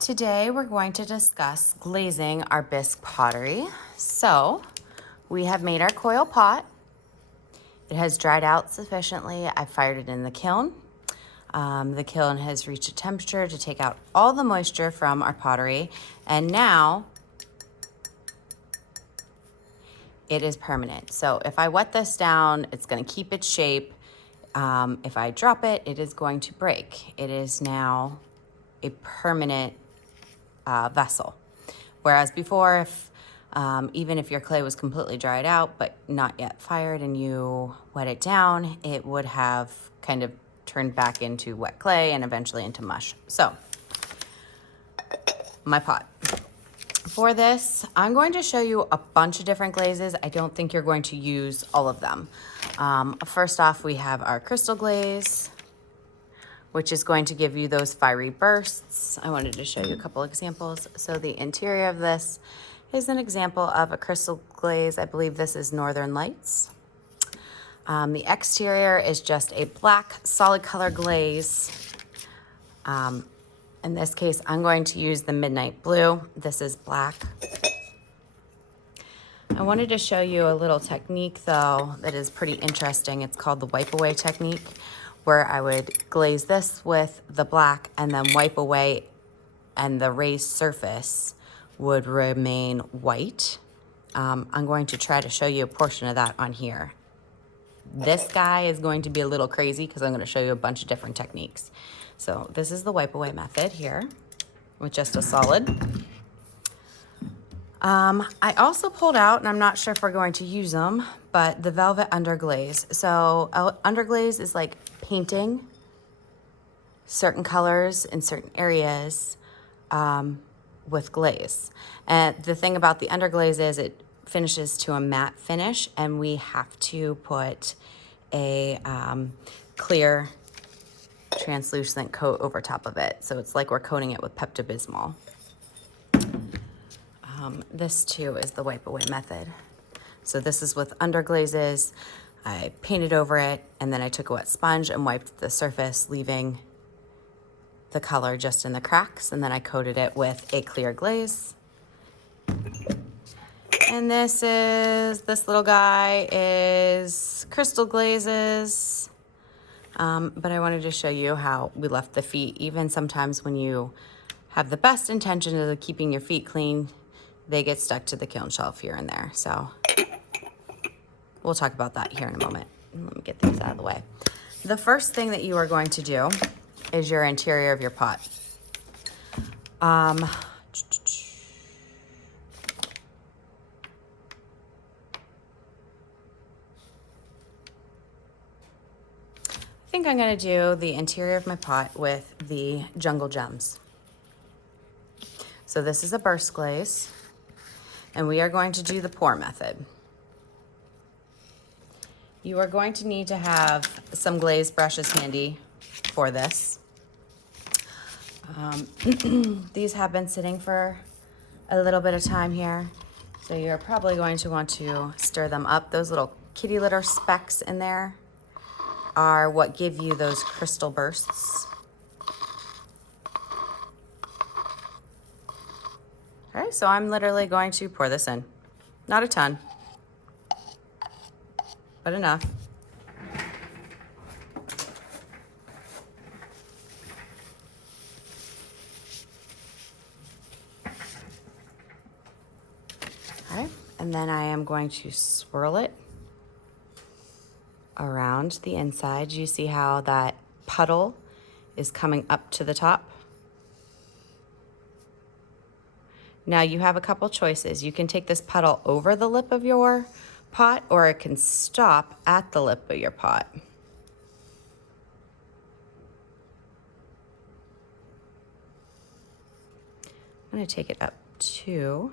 Today we're going to discuss glazing our bisque pottery. So we have made our coil pot. It has dried out sufficiently. I fired it in the kiln. The kiln has reached a temperature to take out all the moisture from our pottery, and now it is permanent. So if I wet this down, it's going to keep its shape. If I drop it, it is going to break. It is now a permanent vessel. Whereas before, if even if your clay was completely dried out but not yet fired and you wet it down, it would have kind of turned back into wet clay and eventually into mush. So my pot. For this, I'm going to show you a bunch of different glazes. I don't think you're going to use all of them. First off, we have our crystal glaze, which is going to give you those fiery bursts. I wanted to show you a couple examples. So the interior of this is an example of a crystal glaze. I believe this is Northern Lights. The exterior is just a black solid color glaze. In this case, I'm going to use the Midnight Blue. This is black. I wanted to show you a little technique though that is pretty interesting. It's called the wipe away technique, where I would glaze this with the black and then wipe away, and the raised surface would remain white. I'm going to try to show you a portion of that on here. This guy is going to be a little crazy because I'm going to show you a bunch of different techniques. So this is the wipe away method here with just a solid. I also pulled out, and I'm not sure if we're going to use them, but the velvet underglaze. So underglaze is like painting certain colors in certain areas with glaze. And the thing about the underglaze is it finishes to a matte finish, and we have to put a clear translucent coat over top of it. So it's like we're coating it with Pepto-Bismol. This too is the wipe away method. So this is with underglazes. I painted over it, and then I took a wet sponge and wiped the surface, leaving the color just in the cracks, and then I coated it with a clear glaze. And this little guy is crystal glazes. But I wanted to show you how we left the feet. Even sometimes when you have the best intention of keeping your feet clean, they get stuck to the kiln shelf here and there. So we'll talk about that here in a moment. Let me get these out of the way. The first thing that you are going to do is your interior of your pot. I think I'm going to do the interior of my pot with the Jungle Gems. So this is a burst glaze, and we are going to do the pour method. You are going to need to have some glaze brushes handy for this. These have been sitting for a little bit of time here, so you're probably going to want to stir them up. Those little kitty litter specks in there are what give you those crystal bursts. Okay, so I'm literally going to pour this in. Not a ton, but enough. Okay, and then I am going to swirl it around the inside. You see how that puddle is coming up to the top? Now you have a couple choices. You can take this puddle over the lip of your pot, or it can stop at the lip of your pot. I'm going to take it up to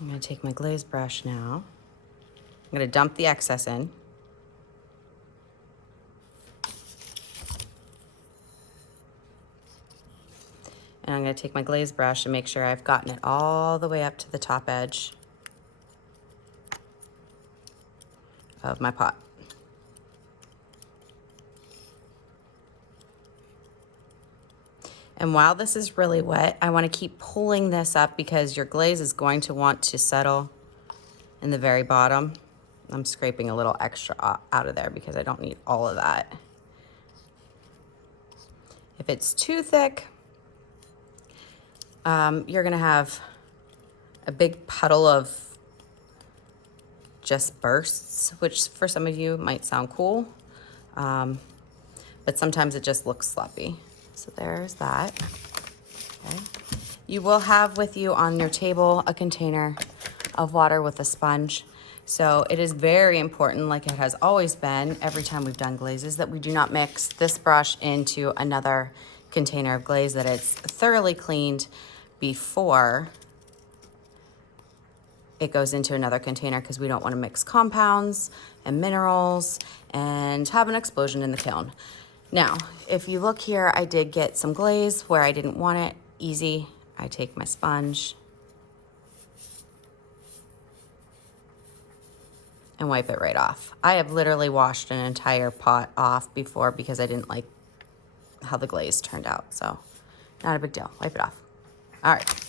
I'm going to take my glaze brush now. I'm going to dump the excess in. And I'm going to take my glaze brush and make sure I've gotten it all the way up to the top edge of my pot. And while this is really wet, I want to keep pulling this up because your glaze is going to want to settle in the very bottom. I'm scraping a little extra out of there because I don't need all of that. If it's too thick, you're gonna have a big puddle of just bursts, which for some of you might sound cool, but sometimes it just looks sloppy. So there's that. Okay. You will have with you on your table a container of water with a sponge. So it is very important, like it has always been every time we've done glazes, that we do not mix this brush into another container of glaze, that it's thoroughly cleaned before it goes into another container, because we don't want to mix compounds and minerals and have an explosion in the kiln. Now, if you look here, I did get some glaze where I didn't want it. Easy. I take my sponge and wipe it right off. I have literally washed an entire pot off before because I didn't like how the glaze turned out. So not a big deal. Wipe it off. All right.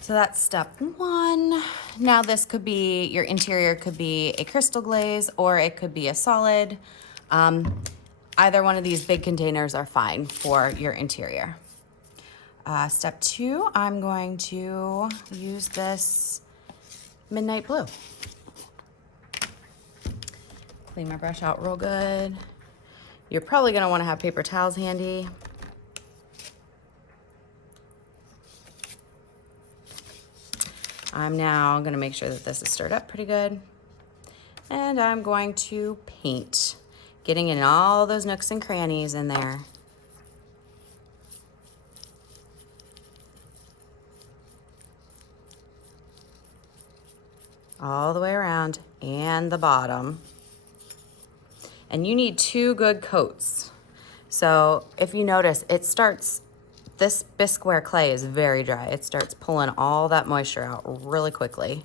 So that's step one. Now this could be, your interior could be a crystal glaze or it could be a solid. Either one of these big containers are fine for your interior. Step two, I'm going to use this Midnight Blue. Clean my brush out real good. You're probably gonna wanna have paper towels handy. I'm now gonna make sure that this is stirred up pretty good. And I'm going to paint, getting in all those nooks and crannies in there. All the way around and the bottom. And you need 2 good coats. So if you notice, it starts, this Bisque-ware clay is very dry. It starts pulling all that moisture out really quickly.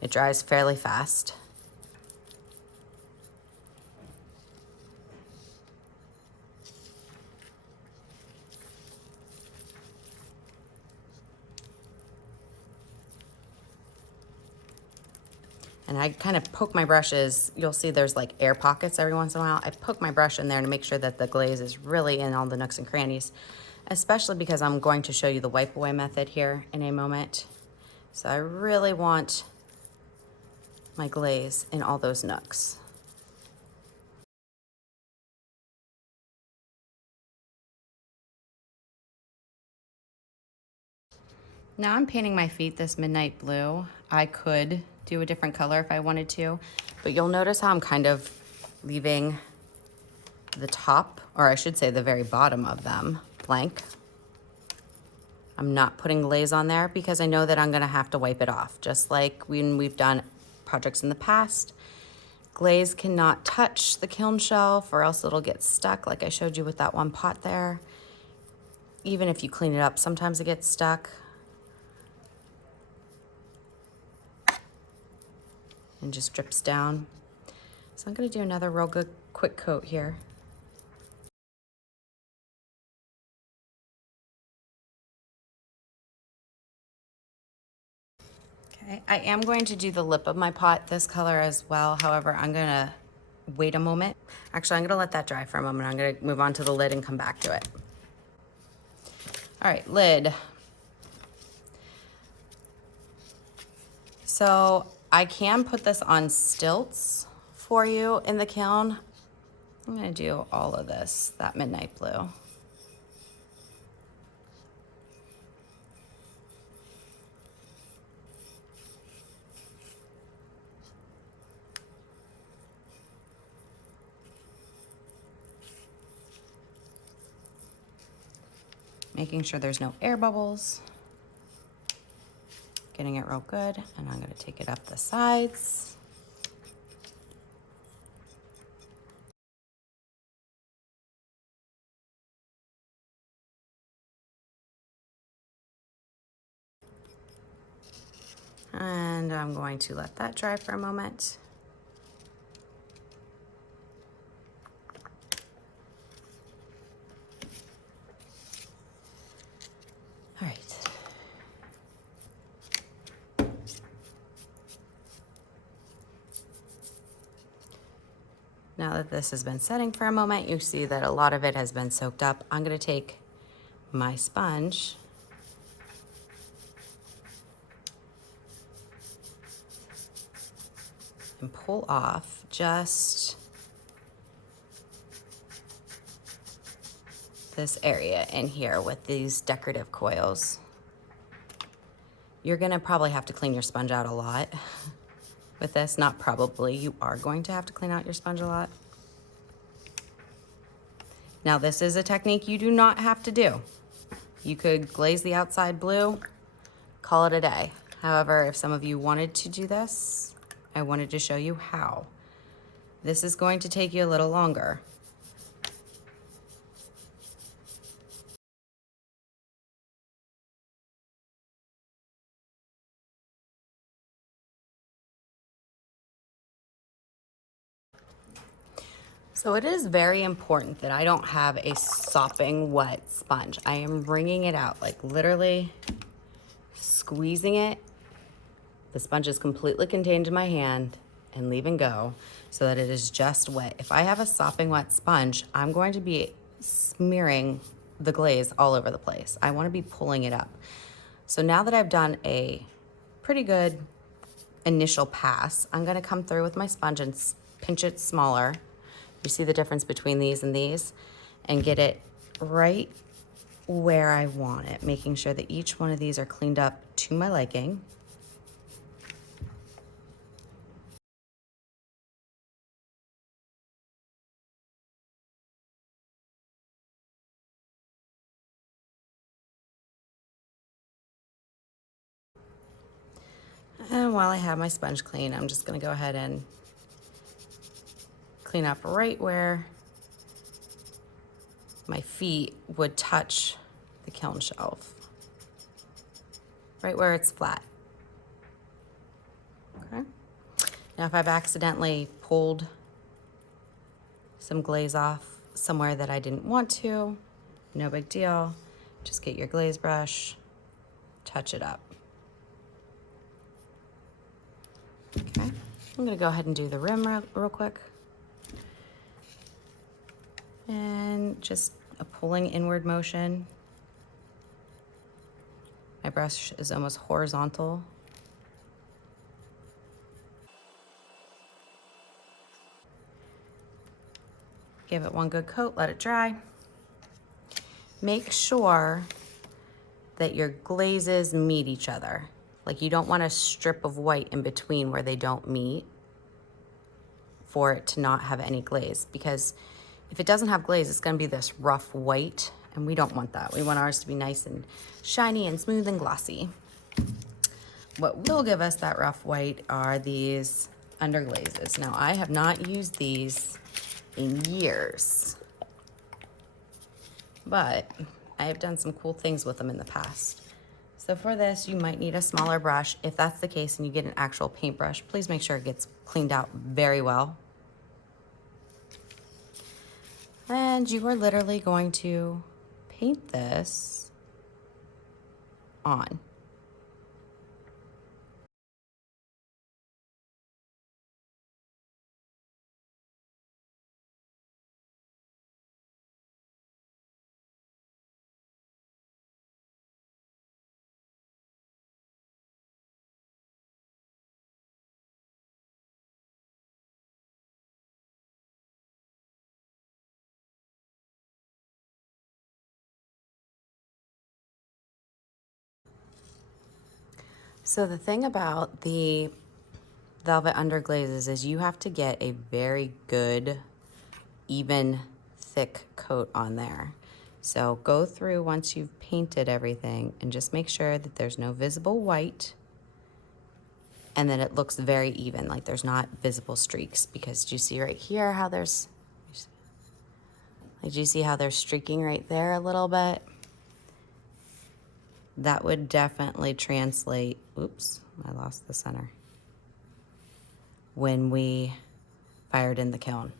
It dries fairly fast. And I kind of poke my brushes. You'll see there's like air pockets every once in a while. I poke my brush in there to make sure that the glaze is really in all the nooks and crannies, especially because I'm going to show you the wipe away method here in a moment. So I really want my glaze in all those nooks. Now I'm painting my feet this Midnight Blue. I could do a different color if I wanted to, but you'll notice how I'm kind of leaving the top, or I should say the very bottom of them, blank. I'm not putting glaze on there because I know that I'm gonna have to wipe it off. Just like when we've done projects in the past, glaze cannot touch the kiln shelf or else it'll get stuck, like I showed you with that one pot there. Even if you clean it up, sometimes it gets stuck. And just drips down. So I'm gonna do another real good quick coat here. Okay, I am going to do the lip of my pot this color as well. However, I'm gonna wait a moment. Actually, I'm gonna let that dry for a moment. I'm gonna move on to the lid and come back to it. All right, lid. So I can put this on stilts for you in the kiln. I'm gonna do all of this, that Midnight Blue. Making sure there's no air bubbles. Getting it real good, and I'm gonna take it up the sides. And I'm going to let that dry for a moment. All right. Now that this has been setting for a moment, you see that a lot of it has been soaked up. I'm gonna take my sponge and pull off just this area in here with these decorative coils. You're gonna probably have to clean your sponge out a lot with this. Not probably, you are going to have to clean out your sponge a lot. Now this is a technique you do not have to do. You could glaze the outside blue, call it a day. However, if some of you wanted to do this, I wanted to show you how. This is going to take you a little longer. So it is very important that I don't have a sopping wet sponge. I am wringing it out, like literally squeezing it. The sponge is completely contained in my hand and leaving go so that it is just wet. If I have a sopping wet sponge, I'm going to be smearing the glaze all over the place. I want to be pulling it up. So now that I've done a pretty good initial pass, I'm going to come through with my sponge and pinch it smaller. You see the difference between these and get it right where I want it, making sure that each one of these are cleaned up to my liking. And while I have my sponge clean, I'm just gonna go ahead and clean up right where my feet would touch the kiln shelf. Right where it's flat. Okay. Now if I've accidentally pulled some glaze off somewhere that I didn't want to, no big deal. Just get your glaze brush, touch it up. Okay, I'm gonna go ahead and do the rim real quick. And just a pulling inward motion. My brush is almost horizontal. Give it one good coat, let it dry. Make sure that your glazes meet each other. Like you don't want a strip of white in between where they don't meet for it to not have any glaze, because if it doesn't have glaze, it's gonna be this rough white, and we don't want that. We want ours to be nice and shiny and smooth and glossy. What will give us that rough white are these under glazes. Now, I have not used these in years, but I have done some cool things with them in the past. So for this, you might need a smaller brush. If that's the case and you get an actual paintbrush, please make sure it gets cleaned out very well. And you are literally going to paint this on. So the thing about the velvet underglazes is you have to get a very good, even, thick coat on there. So go through once you've painted everything and just make sure that there's no visible white and that it looks very even, like there's not visible streaks, because do you see right here how there's, like, do you see how they're streaking right there a little bit? That would definitely translate, oops, I lost the center, when we fired in the kiln.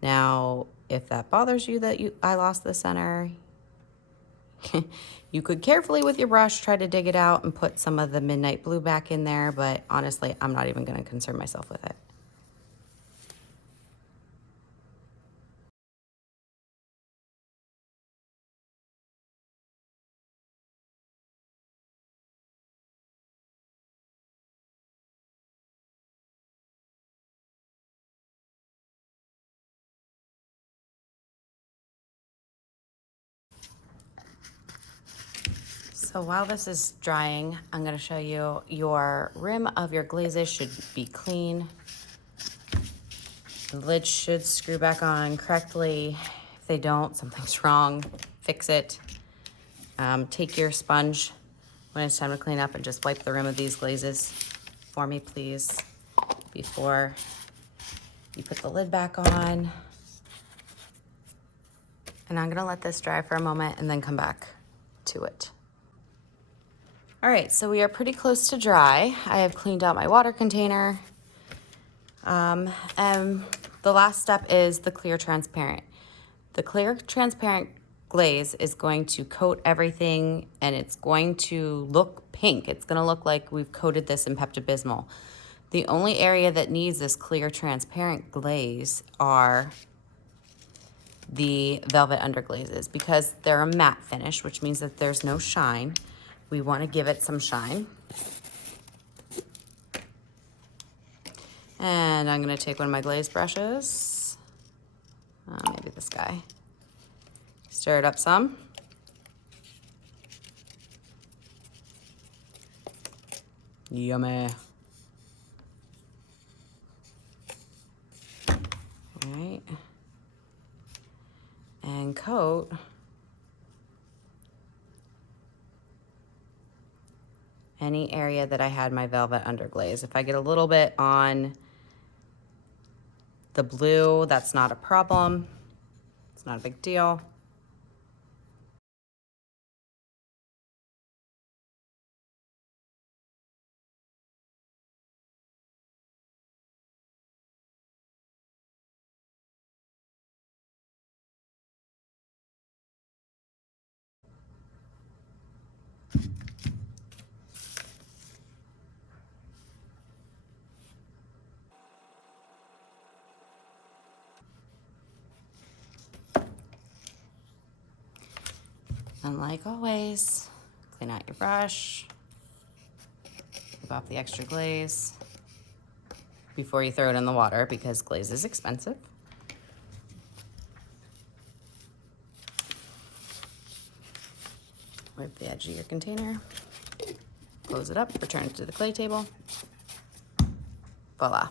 Now, if that bothers you that I lost the center, You could carefully with your brush try to dig it out and put some of the midnight blue back in there, but honestly, I'm not even going to concern myself with it. So while this is drying, I'm going to show you your rim of your glazes should be clean. The lid should screw back on correctly. If they don't, something's wrong. Fix it. Take your sponge when it's time to clean up and just wipe the rim of these glazes for me, please, before you put the lid back on. And I'm gonna let this dry for a moment and then come back to it. All right, so we are pretty close to dry. I have cleaned out my water container. And the last step is the clear transparent. The clear transparent glaze is going to coat everything and it's going to look pink. It's gonna look like we've coated this in Pepto-Bismol. The only area that needs this clear transparent glaze are the velvet underglazes because they're a matte finish, which means that there's no shine. We want to give it some shine. And I'm going to take one of my glaze brushes, maybe this guy, stir it up some. Yummy. All right. And coat any area that I had my velvet underglaze. If I get a little bit on the blue, that's not a problem. It's not a big deal. And like always, clean out your brush, wipe off the extra glaze before you throw it in the water because glaze is expensive. Wipe the edge of your container, close it up, return it to the clay table. Voila.